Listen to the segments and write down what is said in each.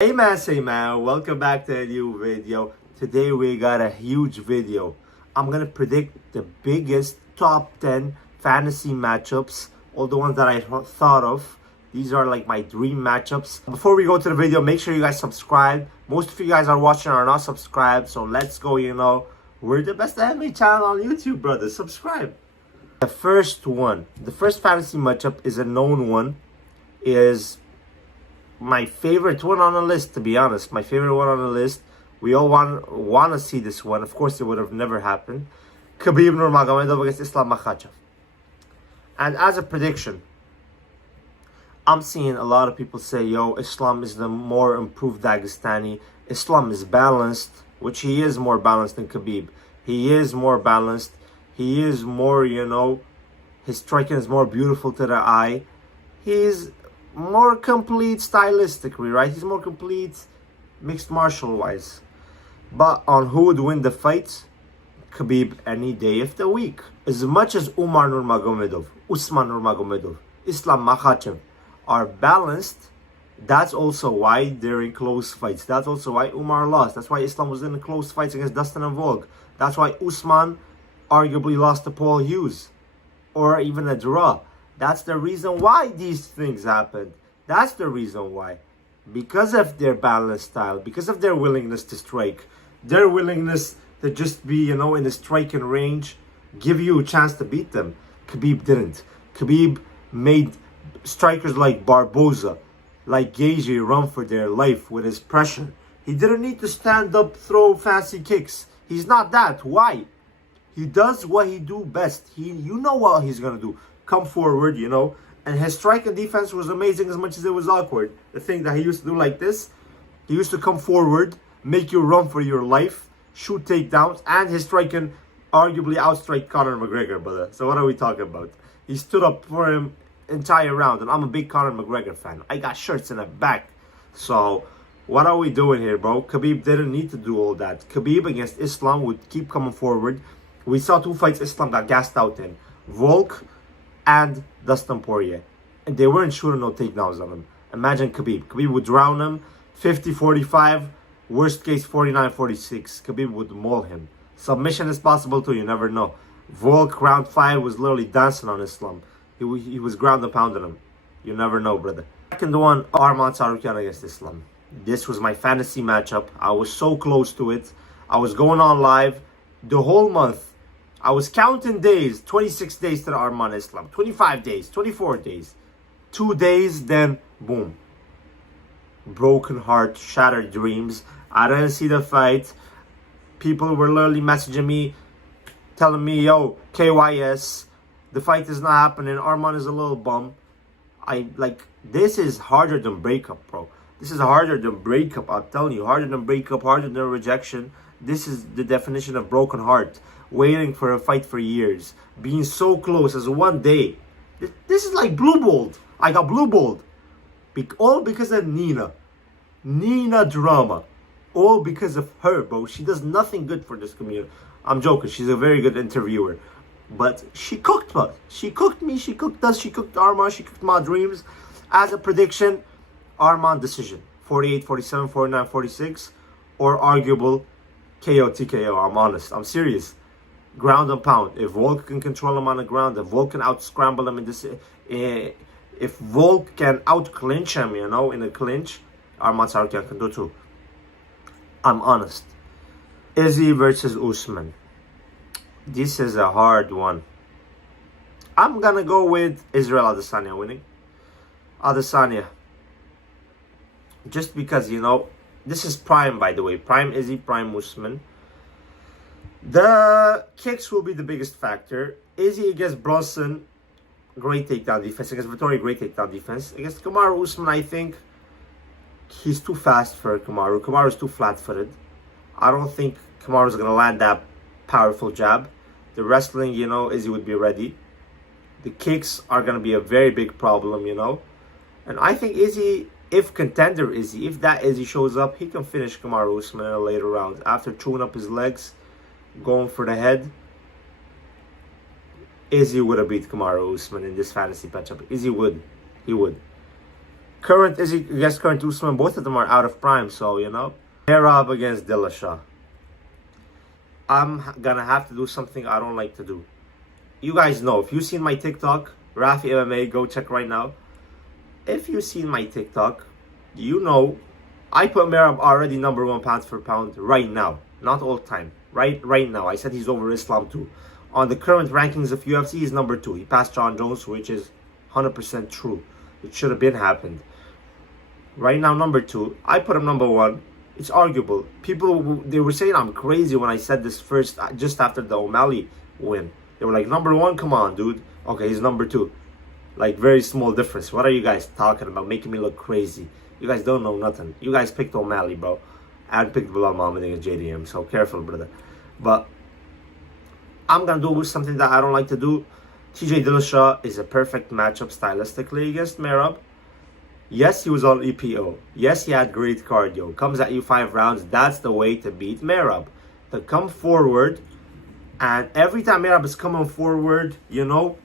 Hey man, welcome back to a new video. Today we got a huge video. I'm gonna predict the biggest top 10 fantasy matchups, all the ones that I thought of. These are like my dream matchups. Before we go to the video, make sure you guys subscribe. Most of you guys are watching are not subscribed, so let's go, we're the best anime channel on YouTube, brother. Subscribe. The first fantasy matchup is a known one, is my favorite one on the list, to be honest. My favorite one on the list. We all want to see this one. Of course, it would have never happened. Khabib Nurmagomedov against Islam Makhachev. And as a prediction, I'm seeing a lot of people say, yo, Islam is the more improved Dagestani. Islam is balanced, which he is more balanced than Khabib. He is more balanced. He is more, his striking is more beautiful to the eye. He's more complete stylistically, right? He's more complete mixed martial wise. But on who would win the fight? Khabib any day of the week. As much as Umar Nurmagomedov, Usman Nurmagomedov, Islam Makhachev are balanced, that's also why they're in close fights. That's also why Umar lost. That's why Islam was in the close fights against Dustin and Volk. That's why Usman arguably lost to Paul Hughes, or even a draw. That's the reason why these things happened. That's the reason why. Because of their balanced style, because of their willingness to strike, their willingness to just be, in the striking range, give you a chance to beat them. Khabib didn't. Khabib made strikers like Barboza, like Gaethje run for their life with his pressure. He didn't need to stand up, throw fancy kicks. He's not that. Why? He does what he do best. You know what he's going to do. Come forward, and his strike and defense was amazing as much as it was awkward. The thing that he used to do like this, he used to come forward, make you run for your life, shoot takedowns, and his striking arguably outstrike Conor McGregor, brother. So what are we talking about? He stood up for him entire round, and I'm a big Conor McGregor fan. I got shirts in the back. So what are we doing here, bro? Khabib didn't need to do all that. Khabib against Islam would keep coming forward. We saw two fights Islam got gassed out in. Volk and Dustin Poirier. And they weren't shooting no takedowns on him. Imagine Khabib. Khabib would drown him. 50-45. Worst case 49-46. Khabib would maul him. Submission is possible too. You never know. Volk round 5 was literally dancing on Islam. He was ground and pounding him. You never know, brother. Second one, Arman against Islam. This was my fantasy matchup. I was so close to it. I was going on live the whole month. I was counting days, 26 days to the Arman Islam, 25 days, 24 days, 2 days, then boom. Broken heart, shattered dreams. I didn't see the fight. People were literally messaging me, telling me, yo, KYS, the fight is not happening. Arman is a little bum. This is harder than breakup, bro. This is harder than breakup, I'm telling you. Harder than breakup, harder than rejection. This is the definition of broken heart. Waiting for a fight for years, being so close as one day. This is like blue balled. I got blue balled. All because of Nina drama. All because of her, bro. She does nothing good for this community. I'm joking. She's a very good interviewer. But she cooked us. She cooked me. She cooked us. She cooked Arman. She cooked my dreams. As a prediction, Arman decision. 48, 47, 49, 46. Or arguable KO, TKO. I'm honest. I'm serious. Ground and pound. If Volk can control him on the ground, if Volk can out-scramble him in this, if Volk can out-clinch him, in a clinch, Arman Tsarukyan can do too. I'm honest. Izzy versus Usman. This is a hard one. I'm gonna go with Israel Adesanya winning. Adesanya. Just because, this is prime, by the way. Prime Izzy, prime Usman. The kicks will be the biggest factor. Izzy against Bronson, great takedown defense. Against Vettori, great takedown defense. Against Kamaru Usman, I think he's too fast for Kamaru. Kamaru's too flat-footed. I don't think Kamaru's going to land that powerful jab. The wrestling, Izzy would be ready. The kicks are going to be a very big problem, And I think Izzy, if contender Izzy, if that Izzy shows up, he can finish Kamaru Usman in a later round. After chewing up his legs, going for the head, Izzy would have beat Kamaru Usman in this fantasy matchup. Izzy would. He would. Current Izzy against current Usman, both of them are out of prime, so you know. Marab against Dillashaw. I'm gonna have to do something I don't like to do. You guys know, if you've seen my TikTok, Rafi MMA, go check right now. If you've seen my TikTok, you know I put Marab already number 1 pound for pound right now. Not all time. Right now. I said he's over Islam too. On the current rankings of UFC, he's number 2. He passed John Jones, which is 100% true. It should have been happened. Right now, number 2. I put him number 1. It's arguable. People, they were saying I'm crazy when I said this first, just after the O'Malley win. They were like, number 1, come on, dude. Okay, he's number 2. Like, very small difference. What are you guys talking about? Making me look crazy. You guys don't know nothing. You guys picked O'Malley, bro. And picked Bilal Muhammad against JDM. So, careful, brother. But I'm going to do something that I don't like to do. TJ Dillashaw is a perfect matchup stylistically against Marab. Yes, he was on EPO. Yes, he had great cardio. Comes at you 5 rounds. That's the way to beat Marab. To come forward. And every time Marab is coming forward, you know,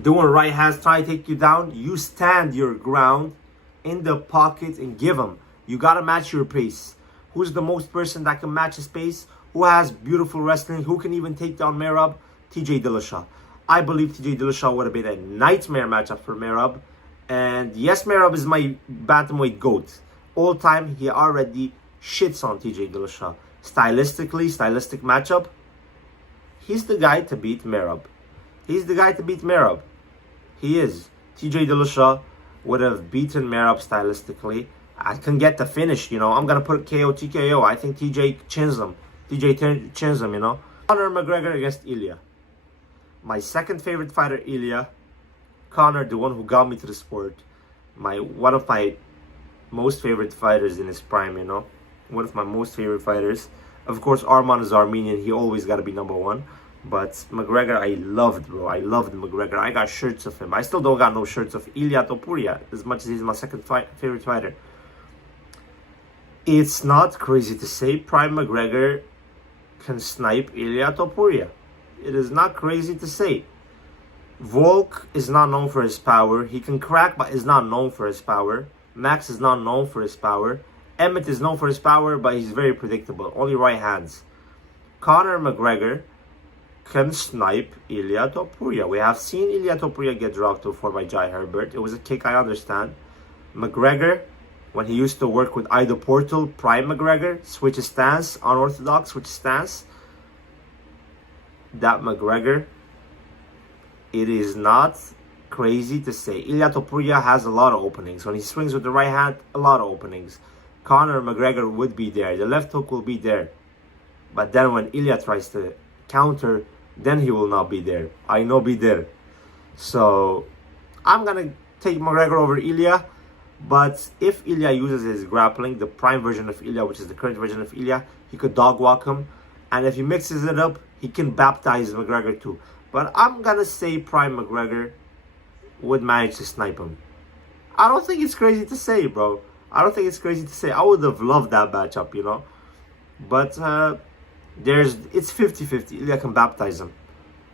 doing right hands, trying to take you down, you stand your ground in the pocket and give him. You got to match your pace. Who's the most person that can match his pace? Who has beautiful wrestling? Who can even take down Marab? TJ Dillashaw. I believe TJ Dillashaw would have been a nightmare matchup for Marab. And yes, Marab is my bantamweight GOAT. All time, he already shits on TJ Dillashaw. Stylistic matchup, he's the guy to beat Marab. He's the guy to beat Marab. He is. TJ Dillashaw would have beaten Marab stylistically. I can get the finish, you know. I'm going to put KO, TKO. I think TJ chins him. TJ chins him, you know. Conor McGregor against Ilia. My second favorite fighter, Ilia. Conor, the one who got me to the sport. One of my most favorite fighters in his prime, you know. One of my most favorite fighters. Of course, Arman is Armenian. He always got to be number 1. But McGregor, I loved, bro. I loved McGregor. I got shirts of him. I still don't got no shirts of Ilia Topuria, as much as he's my second favorite fighter. It's not crazy to say Prime McGregor can snipe Ilia Topuria. It is not crazy to say. Volk is not known for his power. He can crack, but is not known for his power. Max is not known for his power. Emmett is known for his power, but he's very predictable. Only right hands. Conor McGregor can snipe Ilia Topuria. We have seen Ilia Topuria get dropped before by Jai Herbert. It was a kick, I understand. McGregor, when he used to work with Ido Portal, Prime McGregor, switches stance, unorthodox, switches stance. That McGregor, it is not crazy to say. Ilia Topuria has a lot of openings. When he swings with the right hand, a lot of openings. Conor McGregor would be there. The left hook will be there. But then when Ilia tries to counter, then he will not be there. I know be there. So I'm gonna take McGregor over Ilia. But if Ilia uses his grappling, the prime version of Ilia, which is the current version of Ilia, he could dog walk him. And if he mixes it up, he can baptize McGregor too. But I'm gonna say Prime McGregor would manage to snipe him. I don't think it's crazy to say, bro. I don't think it's crazy to say. I would have loved that matchup, you know. But it's 50-50. Ilia can baptize him.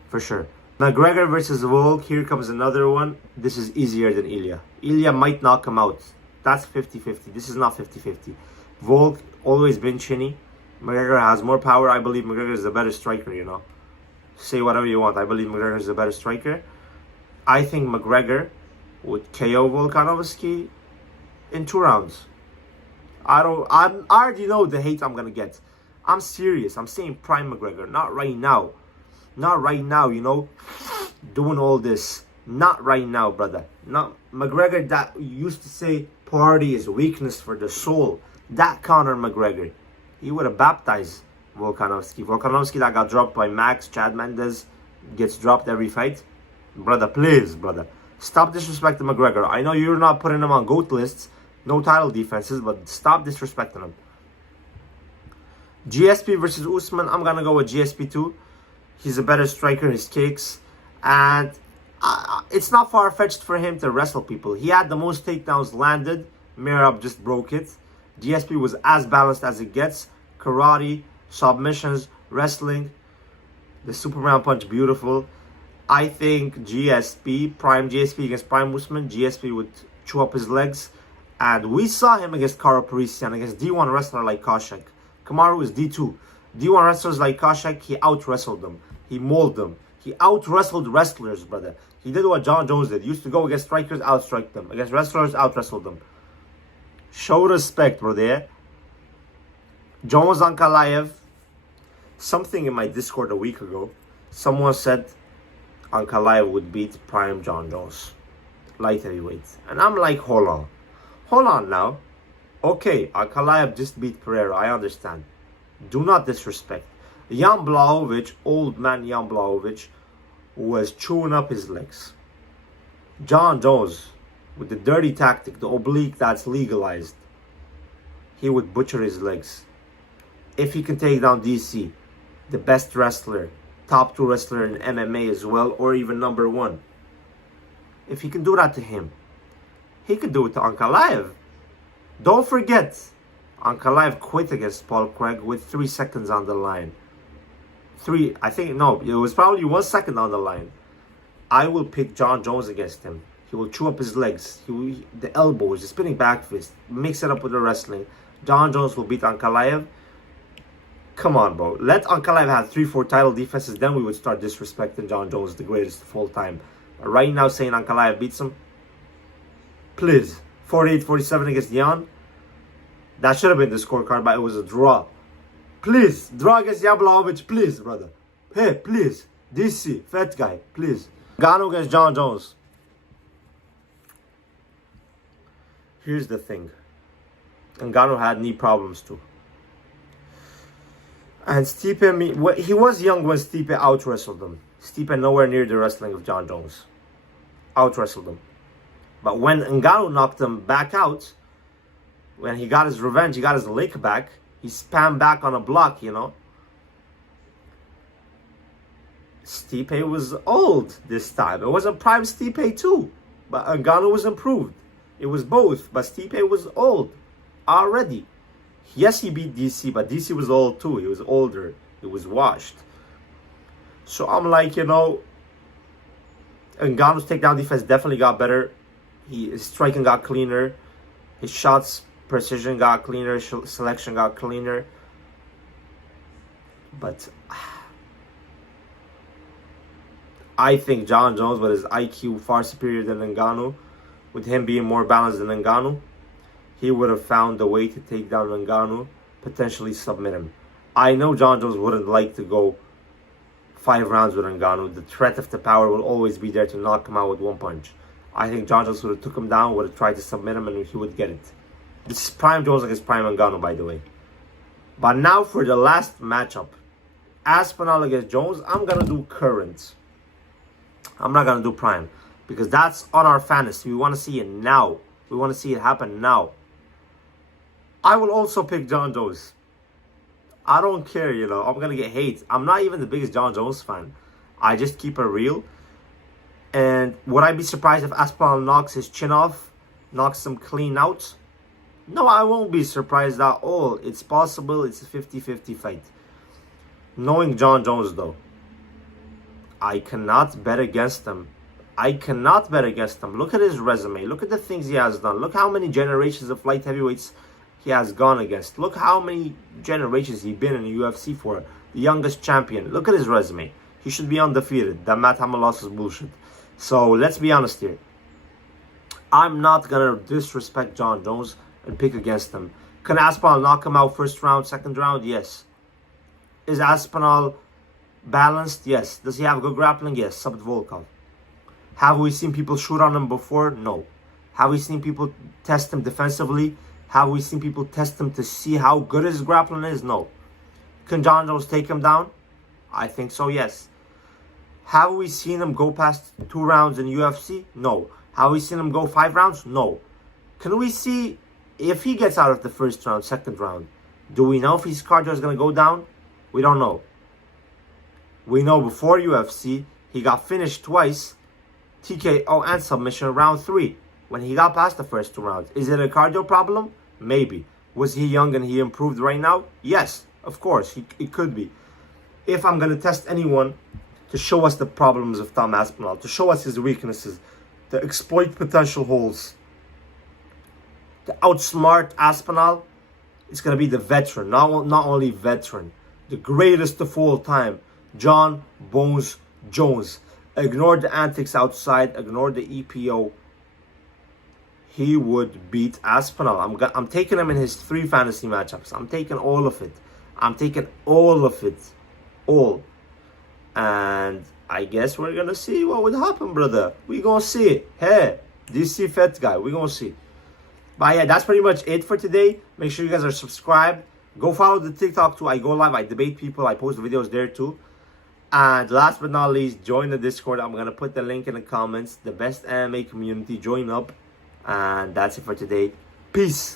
For sure. McGregor versus Volk. Here comes another one. This is easier than Ilia. Ilia might knock him out. That's 50-50. This is not 50-50. Volk always been chinny. McGregor has more power. I believe McGregor is a better striker, you know. Say whatever you want. I believe McGregor is a better striker. I think McGregor would KO Volkanovski in 2 rounds. I already know the hate I'm going to get. I'm serious. I'm saying Prime McGregor. Not right now. Not right now, you know. Doing all this. Not right now, brother. Not McGregor that used to say party is weakness for the soul. That Conor McGregor. He would have baptized Volkanovski. Volkanovski that got dropped by Max, Chad Mendes, gets dropped every fight. Brother, please, brother. Stop disrespecting McGregor. I know you're not putting him on GOAT lists. No title defenses, but stop disrespecting him. GSP versus Usman. I'm going to go with GSP too. He's a better striker. His kicks. And it's not far-fetched for him to wrestle people. He had the most takedowns landed. Marab just broke it. GSP was as balanced as it gets. Karate, submissions, wrestling. The Superman punch, beautiful. I think GSP, Prime GSP against Prime Usman, GSP would chew up his legs. And we saw him against Karo Parisian, against D1 wrestler like Koshek. Kamaru is D2. D1 wrestlers like Koshek, he out-wrestled them. He mauled them. He out-wrestled wrestlers, brother. He did what John Jones did. He used to go against strikers, out-strike them. Against wrestlers, out-wrestled them. Show respect, brother. Jones Ankalaev. Something in my Discord a week ago, someone said Ankalaev would beat Prime John Jones, light heavyweight. And I'm like, hold on now. Okay, Ankalaev just beat Pereira, I understand. Do not disrespect. Jan Blachowicz, old man Jan Blachowicz, was chewing up his legs. John Jones, with the dirty tactic, the oblique that's legalized, he would butcher his legs. If he can take down DC, the best wrestler, top 2 wrestler in MMA as well, or even number 1. If he can do that to him, he could do it to Ankalaev. Don't forget, Ankalaev quit against Paul Craig with 3 seconds on the line. It was probably 1 second on the line. I will pick John Jones against him. He will chew up his legs. The elbows, the spinning back fist, mix it up with the wrestling. John Jones will beat Ankalaev. Come on, bro. Let Ankalaev have 3-4 title defenses, then we would start disrespecting John Jones, the greatest of all time. But right now, saying Ankalaev beats him, please. 48-47 against Jan. That should have been the scorecard, but it was a draw. Please, draw against Jan Blachowicz, please, brother. Hey, please. DC, fat guy, please. Angano against John Jones. Here's the thing. Angano had knee problems too. And Stipe, he was young when Stipe out-wrestled him. Stipe nowhere near the wrestling of John Jones. Out-wrestled him. But when Angano knocked him back out, when he got his revenge, he got his leg back, he spammed back on a block, you know. Stipe was old this time. It was a prime Stipe too. But Angano was improved. It was both. But Stipe was old already. Yes, he beat DC, but DC was old too. He was older. He was washed. So I'm like, you know, Ngannou's takedown defense definitely got better. His striking got cleaner. His shots precision got cleaner. Selection got cleaner. But I think John Jones, with his IQ far superior than Ngannou, with him being more balanced than Ngannou, he would have found a way to take down Ngannou, potentially submit him. I know John Jones wouldn't like to go 5 rounds with Ngannou. The threat of the power will always be there to knock him out with 1 punch. I think John Jones would have took him down, would have tried to submit him, and he would get it. This is Prime Jones against Prime Ngannou, by the way. But now for the last matchup. Aspenol against Jones, I'm going to do current. I'm not going to do Prime, because that's on our fantasy. We want to see it now. We want to see it happen now. I will also pick John Jones. I don't care, you know. I'm going to get hate. I'm not even the biggest John Jones fan. I just keep it real. And would I be surprised if Aspenol knocks his chin off? Knocks him clean out? No, I won't be surprised at all. It's possible. It's a 50-50 fight. Knowing John Jones, though, I cannot bet against him. I cannot bet against him. Look at his resume. Look at the things he has done. Look how many generations of light heavyweights he has gone against. Look how many generations he's been in the UFC for. The youngest champion. Look at his resume. He should be undefeated. That Matt Hamill loss is bullshit. So let's be honest here. I'm not going to disrespect John Jones and pick against him. Can Aspenol knock him out first round, second round? Yes. Is Aspenol balanced? Yes. Does he have good grappling? Yes. Subbed Volkov. Have we seen people shoot on him before? No. Have we seen people test him defensively? Have we seen people test him to see how good his grappling is? No. Can John Jones take him down? I think so, yes. Have we seen him go past 2 rounds in UFC? No. Have we seen him go 5 rounds? No. Can we see if he gets out of the first round, second round? Do we know if his cardio is going to go down? We don't know. We know before UFC, he got finished twice. TKO and submission round 3 when he got past the first 2 rounds. Is it a cardio problem? Maybe. Was he young and he improved right now? Yes, of course. It could be. If I'm going to test anyone to show us the problems of Tom Aspinall, to show us his weaknesses, to exploit potential holes, to outsmart Aspenol, it's going to be the veteran, not only veteran, the greatest of all time, John Bones Jones. Ignore the antics outside, ignore the EPO. He would beat Aspenol. I'm taking him in his 3 fantasy matchups. I'm taking all of it. I'm taking all of it. All. And I guess we're going to see what would happen, brother. We're going to see it. Hey, DC Fett guy, we're going to see. But yeah, that's pretty much it for today. Make sure you guys are subscribed. Go follow the TikTok too. I go live. I debate people. I post videos there too. And last but not least, join the Discord. I'm going to put the link in the comments. The best MMA community. Join up. And that's it for today. Peace.